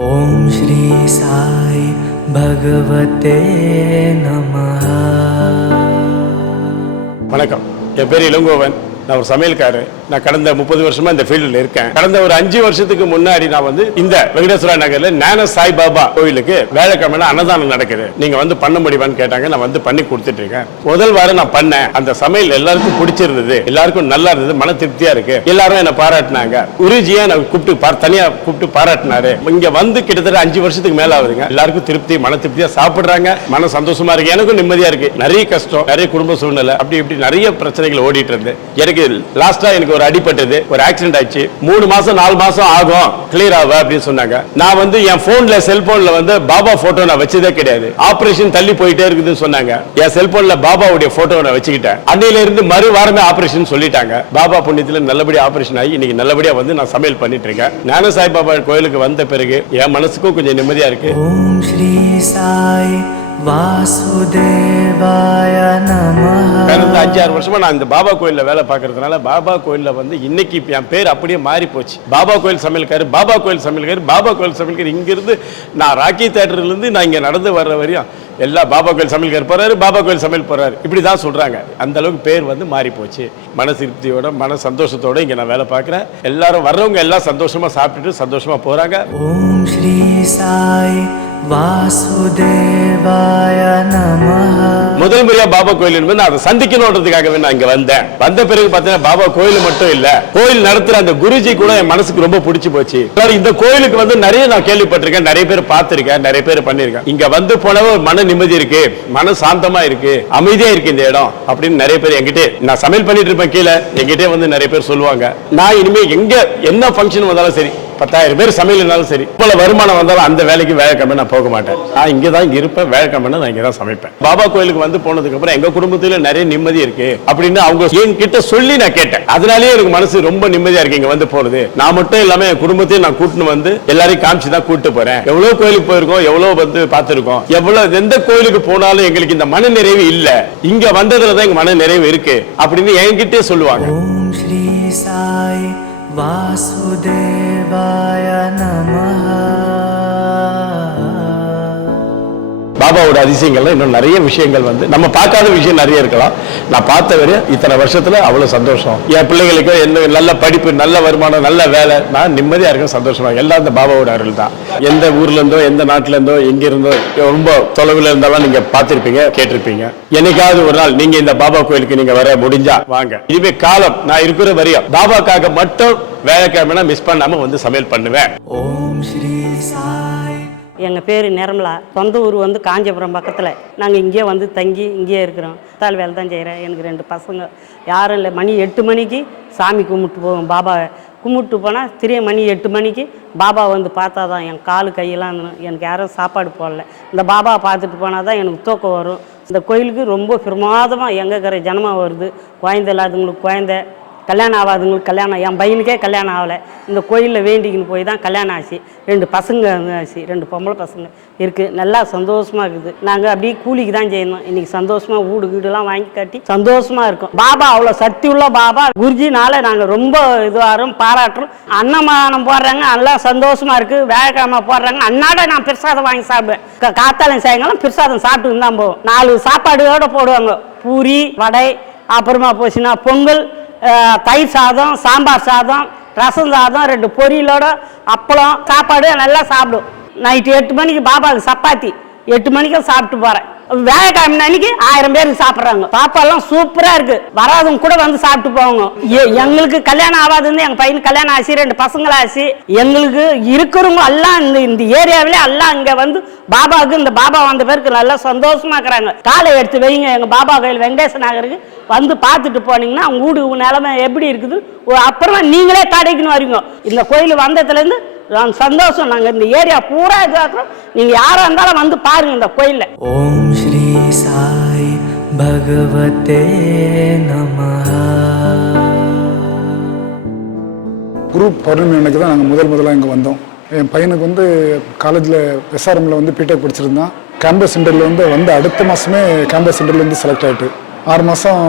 ஓம் ஸ்ரீ சாய் பகவதே நமஹ. வணக்கம், என் பேர் இளங்கோவன். நான் ஒரு சமையல்காரர். நான் கடந்த 30 வருஷமா இந்த ஃபீல்டில் இருக்கேன். கடந்த ஒரு 5 வருஷத்துக்கு முன்னாடி நான் இந்த வெங்கடேஸ்வரா நகர்ல ஞான சாய் பாபா கோயிலுக்கு வேலைக்கிழமை அன்னதானம் நடக்குது, நீங்க பண்ண முடியுமான்னு கேட்டாங்க. நான் பண்ணி கொடுத்துட்டு இருக்கேன். முதல் வாரம் நான் பண்ணேன். அந்த சமையல் எல்லாருக்கும் பிடிச்சிருந்தது, எல்லாருக்கும் நல்லா இருந்தது, மன திருப்தியா இருக்கு. எல்லாரும் என்ன பாராட்டினாங்க. குருஜியா நான் தனியா கூப்பிட்டு பாராட்டினாரு. இங்க கிட்டத்தட்ட 5 வருஷத்துக்கு மேல ஆகுதுங்க. எல்லாருக்கும் திருப்தி, மன திருப்தியா சாப்பிடுறாங்க, மன சந்தோஷமா இருக்கு. எனக்கும் நிம்மதியா இருக்கு. நிறைய கஷ்டம், நிறைய குடும்ப சூழ்நிலை, அப்படி இப்படி நிறைய பிரச்சனைகள் ஓடிட்டு இருந்து எனக்கு லாஸ்டா எனக்கு ஒரு அடிபட்டது, ஒரு ஆக்சிடென்ட் ஆயிடுச்சு. 3 மாசம் 4 மாசம் ஆகும் கிளியர் ஆகும் அப்படின்னு சொன்னாங்க. நான் என் போன்ல செல்போன்ல பாபா போட்டோ நான் வச்சதே கிடையாது. ஆபரேஷன் தள்ளி போயிட்டே இருக்குதுன்னு சொன்னாங்க. என் செல்போன்ல பாபாவுடைய போட்டோ நான் வச்சுக்கிட்டேன். அன்னையில இருந்து மறு வாரமே ஆபரேஷன் சொல்லிட்டாங்க. பாபா புண்ணியத்துல நல்லபடியா ஆபரேஷன் ஆகி இன்னைக்கு நல்லபடியா நான் சமையல் பண்ணிட்டு இருக்கேன். ஞான சாய் பாபா கோயிலுக்கு வந்த பிறகு என் மனசுக்கும் கொஞ்சம் நிம்மதியா இருக்கு. ஓம் ஸ்ரீ சாய் வாசுதேவாய நமஹ. கடந்த 5-6 வருஷமா நான் இந்த பாபா கோயில்ல வேலை பார்க்கறதுனால பாபா கோயில்ல இன்னைக்கு என் பேர் அப்படியே மாறி போச்சு. பாபா கோயில் சமையல்காரு, பாபா கோயில் சமையல்காரு, பாபா கோயில் சமையல்காரு. இங்கிருந்து நான் ராக்கி தியேட்டர்ல இருந்து நான் இங்க நடந்து வர்ற வரையும் எல்லா பாபா கோயில் சமையல்கார் போறாரு, பாபா கோயில் சமையல் போறாரு, இப்படிதான் சொல்றாங்க. அந்த அளவுக்கு பேர் மாறி போச்சு. மன திருப்தியோட, மன சந்தோஷத்தோட இங்க நான் வேலை பார்க்கிறேன். எல்லாரும் வர்றவங்க எல்லாம் சந்தோஷமா சாப்பிட்டுட்டு சந்தோஷமா போறாங்க. ஓம் ஸ்ரீ சாய் வாசுதேவாய நமஹ. முதல் முறையா பாபா கோயில் நான் அதை சந்திக்கணும்ன்றதுக்காகவே நான் இங்க வந்தேன். வந்த பிறகு பார்த்தீங்கன்னா பாபா கோயில் மட்டும் இல்ல, கோயில் நடத்துற அந்த குருஜி கூட என் மனசுக்கு ரொம்ப பிடிச்சு போச்சு. இந்த கோயிலுக்கு நிறைய நான் கேள்விப்பட்டிருக்கேன், நிறைய பேர் பார்த்திருக்கேன், நிறைய பேர் பண்ணிருக்கேன். இங்க போனவ மன நிம்மதி இருக்கு, மன சாந்தமா இருக்கு, அமைதியா இருக்கு இந்த இடம் அப்படின்னு நிறைய பேர் என்கிட்ட, நான் சமையல் பண்ணிட்டு இருப்பேன் கீழே, என்கிட்ட நிறைய பேர் சொல்லுவாங்க. நான் இனிமே எங்க என்ன ஃபங்க்ஷன் வந்தாலும் சரி, 10,000 பேர் சமையல் இருந்தாலும் சரி, இவ்வளவு வருமானம் வந்தாலும் அந்த வேலைக்கு வேலைக்கிழமை நான் போக மாட்டேன். நான் இங்கதான் இருப்பேன், வேலைக்கிழமை நான் இங்கதான் சமைப்பேன். பாபா கோயிலுக்கு போனதுக்கு அப்புறம் எங்க குடும்பத்துல நிறைய நிம்மதி இருக்கு அப்படின்னு அவங்க என்கிட்ட சொல்லி நான் கேட்டேன். அதனாலேயே எனக்கு மனசு ரொம்ப நிம்மதியா இருக்கு இங்க போறது. நான் மட்டும் இல்லாம என் குடும்பத்தையும் நான் கூட்டின்னு எல்லாரையும் காமிச்சு தான் கூட்டு போறேன். எவ்வளவு கோயிலுக்கு போயிருக்கோம், எவ்வளவு பார்த்திருக்கோம், எவ்வளவு எந்த கோயிலுக்கு போனாலும் எங்களுக்கு இந்த மன நிறைவு இல்ல, இங்க வந்ததுலதான் எங்க மன நிறைவு இருக்கு அப்படின்னு என்கிட்டே சொல்லுவாங்க. ஓம் ஸ்ரீ சாய் வாசுதேவாய நமஹ. பாபாவோட அதிசயங்கள்ல இன்னும் நிறைய விஷயங்கள் நம்ம பார்க்காத விஷயம் நிறைய இருக்கலாம். நான் பார்த்த வரையும் இத்தனை வருஷத்துல அவ்வளவு சந்தோஷம். என் பிள்ளைகளுக்கு என்ன நல்ல படிப்பு, நல்ல வருமானம், நல்ல வேலை, நான் நிம்மதியா இருக்கேன், சந்தோஷமா. எல்லாம் இந்த பாபாவோட அருள் தான். எந்த ஊர்ல இருந்தோ, எந்த நாட்டுல இருந்தோ, எங்க இருந்தோ, ரொம்ப தொலைவில் இருந்தாலும் நீங்க பார்த்திருப்பீங்க, கேட்டிருப்பீங்க. என்னைக்காவது ஒரு நாள் நீங்க இந்த பாபா கோயிலுக்கு நீங்க வர முடிஞ்சா வாங்க. இதுவே காலம் நான் இருக்கிற வரையும் பாபாக்காக மட்டும் வேலைக்கிழமை மிஸ் பண்ணாம சமையல் பண்ணுவேன். ஓம் ஸ்ரீ சாய். எங்கள் பேர் நிர்மலா. சொந்த ஊர் காஞ்சிபுரம் பக்கத்தில். நாங்கள் இங்கே தங்கி இங்கேயே இருக்கிறோம். தால் வேலை தான் செய்கிறேன். எனக்கு 2 பசங்க. யாரும் இல்லை. மணி 8 மணிக்கு சாமி கும்பிட்டு போவோம். பாபாவை கும்பிட்டு போனால் திரும்ப மணி 8 மணிக்கு பாபா பார்த்தா தான் என் காலு கையெல்லாம் எனக்கு யாரும் சாப்பாடு போடல. இந்த பாபாவை பார்த்துட்டு போனால் தான் எனக்கு தூக்கம் வரும். இந்த கோயிலுக்கு ரொம்ப பிரமாதமாக எங்கே ஜனமாக வருது. குழந்தை இல்லாதவங்களுக்கு குழந்தை, கல்யாணம் ஆகாதவங்களுக்கு கல்யாணம். என் பையனுக்கே கல்யாணம் ஆகலை. இந்த கோயிலில் வேண்டிக்கின்னு போய் தான் கல்யாணம் ஆச்சு. 2 பசங்க ஆச்சு, 2 பொம்பளை பசங்க இருக்குது. நல்லா சந்தோஷமாக இருக்குது. நாங்கள் அப்படியே கூலிக்கு தான் செய்யணும். இன்றைக்கி சந்தோஷமாக வீடு வீடுலாம் வாங்கி கட்டி சந்தோஷமாக இருக்கும். பாபா அவ்வளோ சக்தி உள்ள பாபா. குருஜினால நாங்கள் ரொம்ப இதுவாகிறோம், பாராட்டுறோம். அன்னமானம் போடுறாங்க, நல்லா சந்தோஷமாக இருக்குது. வேலைக்கிழமை போடுறாங்க. அன்னாட நான் பிரசாதம் வாங்கி சாப்பிடுவேன். காத்தாலும் சாயங்காலம் பிரசாதம் சாப்பிட்டு தான் போவோம். 4 சாப்பாடுகளோட போடுவாங்க. பூரி, வடை, அப்புறமா போச்சுன்னா பொங்கல், தயிர் சாதம், சாம்பார் சாதம், ரசம் சாதம், 2 பொரியலோட அப்பளம், சாப்பாடு நல்லா சாப்பிடும். நைட்டு 8 மணிக்கு பாபாவுக்கு சப்பாத்தி 8 மணிக்கு சாப்பிட்டு போகிறேன். வேலைக்கிழமை அன்னைக்கு 1000 பேருக்கு சாப்பிட்றாங்க. சாப்பாடுலாம் சூப்பராக இருக்குது. வராதவங்க கூட சாப்பிட்டு போவாங்க. எங்களுக்கு கல்யாணம் ஆகாதுன்னு எங்கள் பையனுக்கு கல்யாணம் ஆச்சு, 2 பசங்களும் ஆச்சு. எங்களுக்கு இருக்கிறவங்க எல்லாம் இந்த ஏரியாவிலே எல்லாம் இங்கே பாபாவுக்கு இந்த பாபா வந்த பேருக்கு நல்லா சந்தோஷமா இருக்கிறாங்க. காலை எடுத்து வைங்க எங்கள் பாபா கோயில் வெங்கடேச நகருக்கு பார்த்துட்டு போனீங்கன்னா அவங்க வீடு நிலைமை எப்படி இருக்குது. அப்புறமா நீங்களே கடைக்குன்னு வரீங்க. இந்த கோயில் வந்ததுலேருந்து சந்தோஷம். நாங்கள் இந்த ஏரியா பூரா இதுவாக்குறோம். நீங்கள் யாராக இருந்தாலும் பாருங்க இந்த கோயிலில். ஓம் ஸ்ரீ சாய் பகவதே நமஹ. குரூப் பௌர்ணமி அன்னைக்கு தான் நாங்கள் முதலாக இங்கே வந்தோம். என் பையனுக்கு காலேஜில் எஸ்ஆர்எம்மில் பிடெக் படிச்சிருந்தான். கேம்பஸ் இன்டர்வியூவில் அடுத்த மாதமே கேம்பஸ் இன்டர்வியூலேருந்து செலக்ட் ஆகிட்டு 6 மாதம்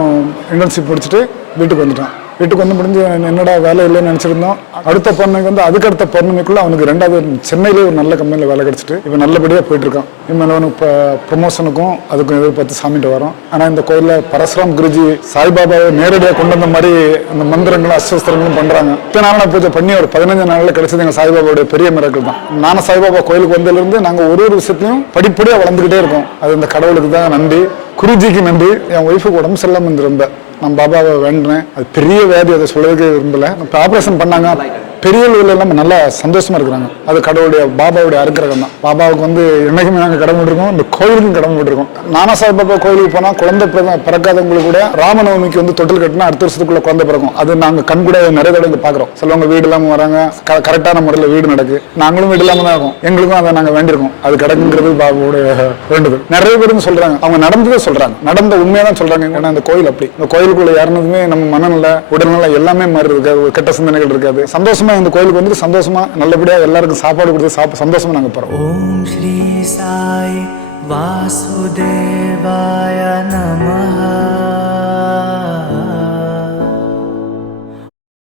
இன்டர்ன்ஷிப் படிச்சுட்டு வீட்டுக்கு வந்துட்டான். வீட்டுக்கு வந்து முடிஞ்சு என்னடா வேலை இல்லைன்னு நினச்சிருந்தோம். அடுத்த பௌர்ணமிக்கு வந்து அதுக்கடுத்த பௌர்ணமிக்குள்ள அவனுக்கு 2வது சென்னையிலே ஒரு நல்ல கம்பெனியில் வேலை கிடைச்சிட்டு இப்போ நல்லபடியாக போயிட்டு இருக்கான். இனிமேல் அவனுக்கு இப்போ ப்ரமோஷனுக்கும் அதுக்கும் எதிர்பார்த்து சாமிட்டு வரோம். ஆனால் இந்த கோயிலில் பரசுராம் குருஜி சாய்பாபாவை நேரடியாக கொண்டு வந்த மாதிரி அந்த மந்திரங்களும் அஸ்வஸ்திரங்களும் பண்ணுறாங்க. இத்தனை நாள் பூஜை பண்ணி ஒரு 15 நாளில் கிடைச்சது எங்கள் சாய்பாபாவுடைய பெரிய மிராக்கிள் தான். நானும் சாய்பாபா கோயிலுக்கு வந்ததுலேருந்து நாங்கள் ஒரு விஷயத்தையும் படிப்படியாக வளர்ந்துக்கிட்டே இருக்கோம். அது இந்த கடவுளுக்கு தான் நன்றி, குருஜிக்கு நன்றி. என் ஒய்ஃபுக்கு உடம்பு சரியில்லாமல் இருந்திருந்த நான் பாபாவை வேண்டினேன். அது பெரிய வியாதி, அதை சொல்லவே விரும்பல. இப்போ ஆப்ரேஷன் பண்ணாங்க, பெரிய அளவில் எல்லாமே நல்லா சந்தோஷமா இருக்கிறாங்க. அது கடவுளுடைய பாபாவுடைய அனுக்கிரகம் தான். பாபாவுக்கு வந்து என்னைக்குமே நாங்கள் கடமைப்பட்டிருக்கோம், இந்த கோயிலுக்கும் கடமைப்பட்டிருக்கோம். நானா சாய்பாபா கோயிலுக்கு போனால் குழந்தை பிறக்காதவங்களுக்கு கூட ராமநவமிக்கு வந்து தொட்டில் கட்டினா அடுத்த வருஷத்துக்குள்ள குழந்தை பிறக்கும். அது நாங்கள் கண் கூட நிறைய தடவை பார்க்குறோம். சிலவங்க வீடு இல்லாமல் வராங்க, கரெக்டான முறையில் வீடு நடக்கு. நாங்களும் வீடு இல்லாமல் தான் இருக்கும், எங்களுக்கும் அதை நாங்கள் வேண்டியிருக்கோம். அது கிடக்குங்கிறது பாபாவுடைய வேண்டுதல். நிறைய பேரும் சொல்றாங்க, அவங்க நடந்ததே சொல்றாங்க, நடந்த உண்மையாக தான் சொல்றாங்க. ஏன்னா இந்த கோயில் அப்படி, இந்த கோயிலுக்குள்ள யாருனதுமே நம்ம மனநிலை உடல்நிலை எல்லாமே மாறி இருக்காது, கெட்ட சிந்தனைகள் இருக்காது. சந்தோஷமா இந்த கோயிலுக்கு வந்து சந்தோஷமா நல்லபடியா எல்லாருக்கும் சாப்பாடு கொடுத்து சந்தோஷமா நாங்க போறோம். ஓம் ஸ்ரீ சாய் வாசுதேவாய நமः.